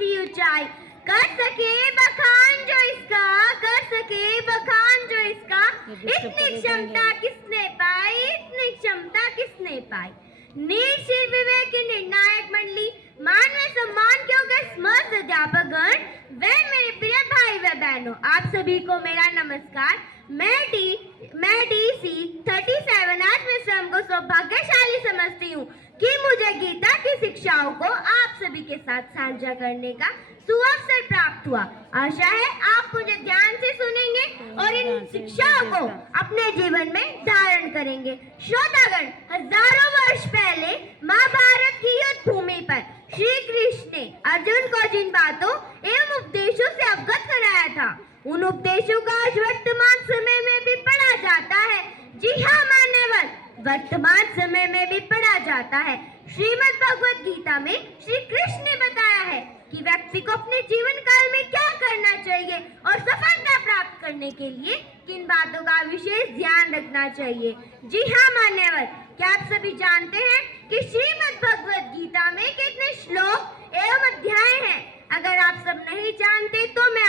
सी ऊंचाई, कर सके बखान जो इसका, कर सके बखान जो इसका, इतनी क्षमता किसने पाई, इतनी क्षमता किसने पाई। नील विवेक की निर्णायक मंडली, मानव सम्मान के योग्य समस्त अध्यापकगण, वे मेरे प्रिय भाई व बहनों, आप सभी को मेरा नमस्कार। मैं DC 37 आज मैं स्वयं को सौभाग्यशाली समझती हूँ कि मुझे गीता की शिक्षाओं को आप सभी के साथ साझा करने का सुअवसर प्राप्त हुआ। आशा है आप मुझे ध्यान से सुनेंगे और इन शिक्षाओं को अपने जीवन में धारण करेंगे। श्रोतागण, हजारों वर्ष पहले महाभारत की युद्ध भूमि पर श्री कृष्ण ने अर्जुन को जिन बातों एवं उपदेशों से अवगत कराया था, उन उपदेशों का आज वर्तमान समय में भी पढ़ा जाता है। जी हाँ मान्यवर, वर्तमान समय में भी पढ़ा जाता है। श्रीमद् भगवत गीता में श्री कृष्ण ने बताया है कि व्यक्ति को अपने जीवन काल में क्या करना चाहिए और सफलता प्राप्त करने के लिए किन बातों का विशेष ध्यान रखना चाहिए। जी हाँ मान्यवर, क्या आप सभी जानते हैं कि श्रीमद् भगवत गीता में कितने श्लोक एवं अध्याय हैं? अगर आप सब नहीं जानते तो मैं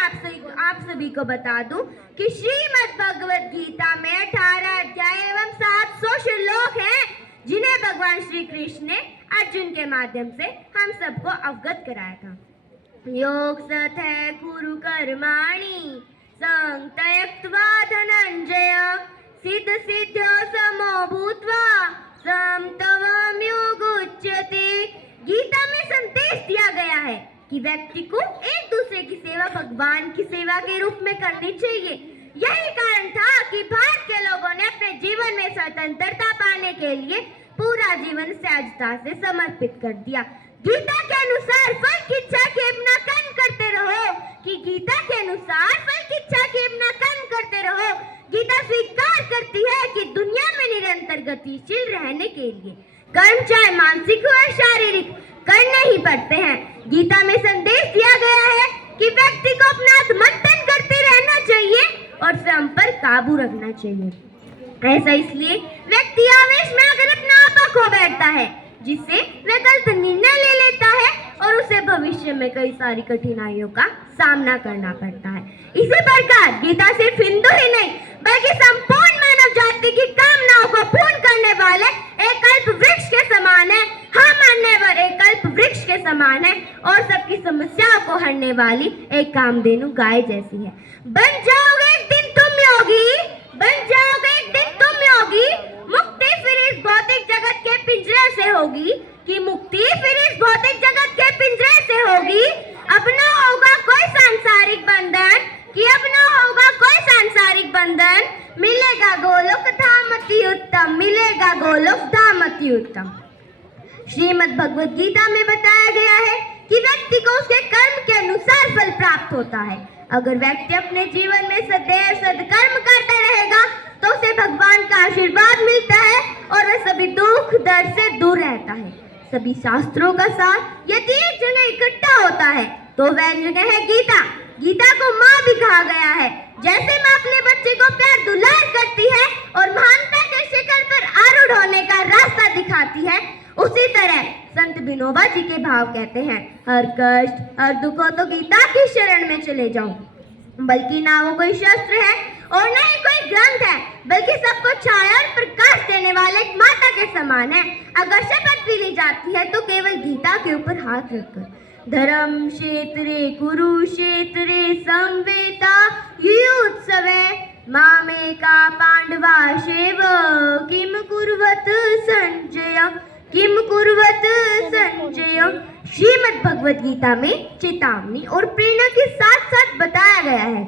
आप सभी को बता दूं कि श्रीमद् भगवत गीता में 18 अध्याय एवं 700 श्लोक हैं, जिन्हें भगवान श्री कृष्ण ने अर्जुन के माध्यम से हम सबको अवगत कराया था। योग सतः कुरु कर्माणि संत्यक्त्वा धनंजय सिद्ध सिद्ध समो भूत्वा समत्वं योगुच्यते। गीता में संदेश दिया गया है कि व्यक्ति को एक दूसरे की सेवा भगवान की सेवा के रूप में करनी चाहिए। यही कारण था कि भारत के लोगों ने अपने जीवन में स्वतंत्रता पाने के लिए पूरा जीवन सहजता से समर्पित कर दिया। गीता के अनुसार फल की इच्छा के बिना कर्म करते रहो, कि गीता के अनुसार फल की इच्छा के बिना कर्म करते रहो। गीता स्वीकार करती है कि दुनिया में निरंतर गतिशील रहने के लिए कर्म चाहे मानसिक हो या शारीरिक करने ही पड़ते हैं। गीता में संदेश दिया गया है कि व्यक्ति को अपना आत्ममंथन करते रहना चाहिए और स्वयं पर काबू रखना चाहिए। ऐसा इसलिए व्यक्ति आवेश में आकर अपना आपा खो बैठता है, जिससे वह गलत निर्णय ले लेता है और उसे भविष्य में कई सारी कठिनाइयों का सामना करना पड़ता है। इसी प्रकार गीता सिर्फ हिंदू ही नहीं बल्कि संपूर्ण मानव जाति की कामनाओं को पूर्ण करने वाले एक कल्प वृक्ष के समान है। हाँ मान्यवर, एक कल्प वृक्ष के समान है और सबकी समस्याओं को हरने वाली एक कामधेनु गाय जैसी है। बन जाओगे एक दिन तुम योगी, बन जाओगे एक दिन तुम योगी, मुक्ति फिर इस भौतिक जगत के पिंजरे से होगी, कि मुक्ति फिर इस भौतिक जगत के पिंजरे से होगी। अपना होगा कोई सांसारिक बंधन, कि अपना होगा कोई सांसारिक बंधन, मिलेगा गोलोक धाम अति उत्तम, मिलेगा गोलोक धाम अति उत्तम। श्रीमद् भगवत गीता में बताया गया है कि व्यक्ति को उसके कर्म के अनुसार फल प्राप्त होता है। अगर व्यक्ति अपने जीवन में सदैव सद्कर्म करता रहेगा तो उसे भगवान का आशीर्वाद मिलता है और वह सभी दुख दर्द से दूर रहता है। सभी शास्त्रों का सार यदि एक जगह इकट्ठा होता है तो वह जगह है गीता। गीता को माँ भी कहा गया है। जैसे माँ अपने बच्चे को प्यार दुलार करती है और महानता के शिखर पर आरूढ़ होने का रास्ता दिखाती है, उसी तरह संत विनोबा जी के भाव कहते हैं, हर कष्ट हर दुख हो तो गीता की शरण में चले जाओ, बल्कि ना वो कोई शस्त्र है और न ही कोई ग्रंथ है, बल्कि सबको छाया और प्रकाश देने वाले एक माता के समान है। अगर शपथ भी ली जाती है तो केवल गीता के ऊपर हाथ रखकर। धर्म क्षेत्रे कुरुक्षेत्रे संवेता युत्सवे मामेका पांडवा शेव किम कुर्वत संजय, किम कुर्वत संजय। श्रीमद् भगवत गीता में चेतावनी और प्रेरणा के साथ साथ बताया गया है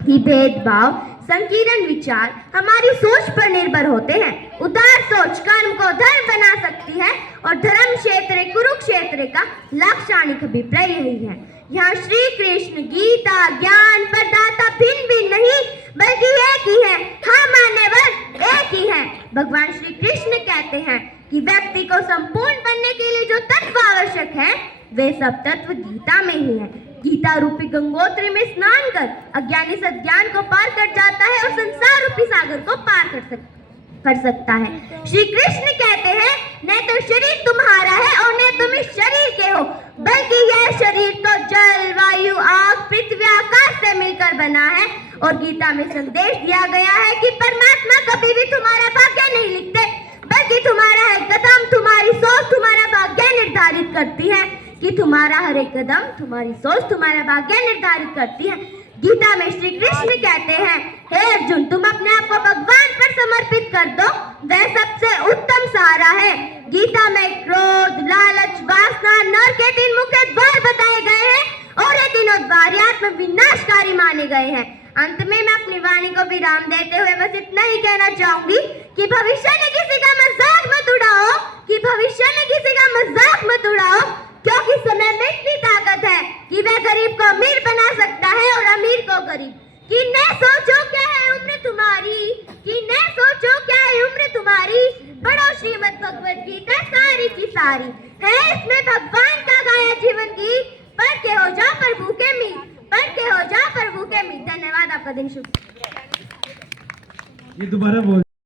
कि भेदभाव संकीर्ण विचार हमारी सोच पर निर्भर होते हैं। उदार सोच कर्म को धर्म बना सकती है और धर्म क्षेत्र कुरुक्षेत्र का लाक्षणिक अभिप्राय यही है। यहाँ श्री कृष्ण गीता ज्ञान प्रदाता भिन्न भिन्न नहीं बल्कि एक ही है। हाँ मान्यवर, एक ही है। भगवान श्री कृष्ण कहते हैं कि व्यक्ति को संपूर्ण बनने के लिए जो तत्व आवश्यक है वे सब तत्व गीता में ही है। गीता रूपी गंगोत्री में स्नान कर अज्ञानी सज्ञान को पार कर जाता है और संसार रूपी सागर को पार कर सकता है। श्री कृष्ण कहते हैं, न तो शरीर तुम्हारा है और न तुम इस शरीर के हो, बल्कि यह शरीर तो बना है और गीता में संदेश दिया गया है कि परमात्मा कभी भी तुम्हारा भाग्य नहीं लिखते, बल्कि तुम्हारा हर कदम, तुम्हारी सोच तुम्हारा भाग्य निर्धारित करती है। कि तुम्हारा हर एक कदम, तुम्हारी सोच तुम्हारा भाग्य निर्धारित करती है। गीता में श्री कृष्ण कहते हैं, हे अर्जुन, तुम अपने आप को भगवान पर समर्पित कर दो, वह सबसे उत्तम सहारा है। गीता में क्रोध, लालच, वासना, नर के 3 मुख्य द्वार बताए गए हैं और ये तीनों द्वार आत्म विनाशकारी माने गए हैं। अंत में मैं अपनी वाणी को विराम देते हुए बस इतना ही कहना चाहूंगी कि भविष्य में किसी का मजाक मत उड़ाओ, कि भविष्य में किसी का मजाक मत उड़ाओ, क्योंकि समय में इतनी ताकत है कि वह गरीब को अमीर बना सकता है और अमीर को गरीब। कि न सोचो क्या है उम्र तुम्हारी, कि न सोचो क्या है उम्र तुम्हारी, पढ़ो श्रीमद् भगवद गीता सारी की सारी, है इसमें भगवान का गाया जीवन गीत, पढ़ के हो जाओ प्रभु के मीत, पढ़ के हो जाओ प्रभु के मीत। धन्यवाद, आपका दिन शुभ। ये दोबारा बोल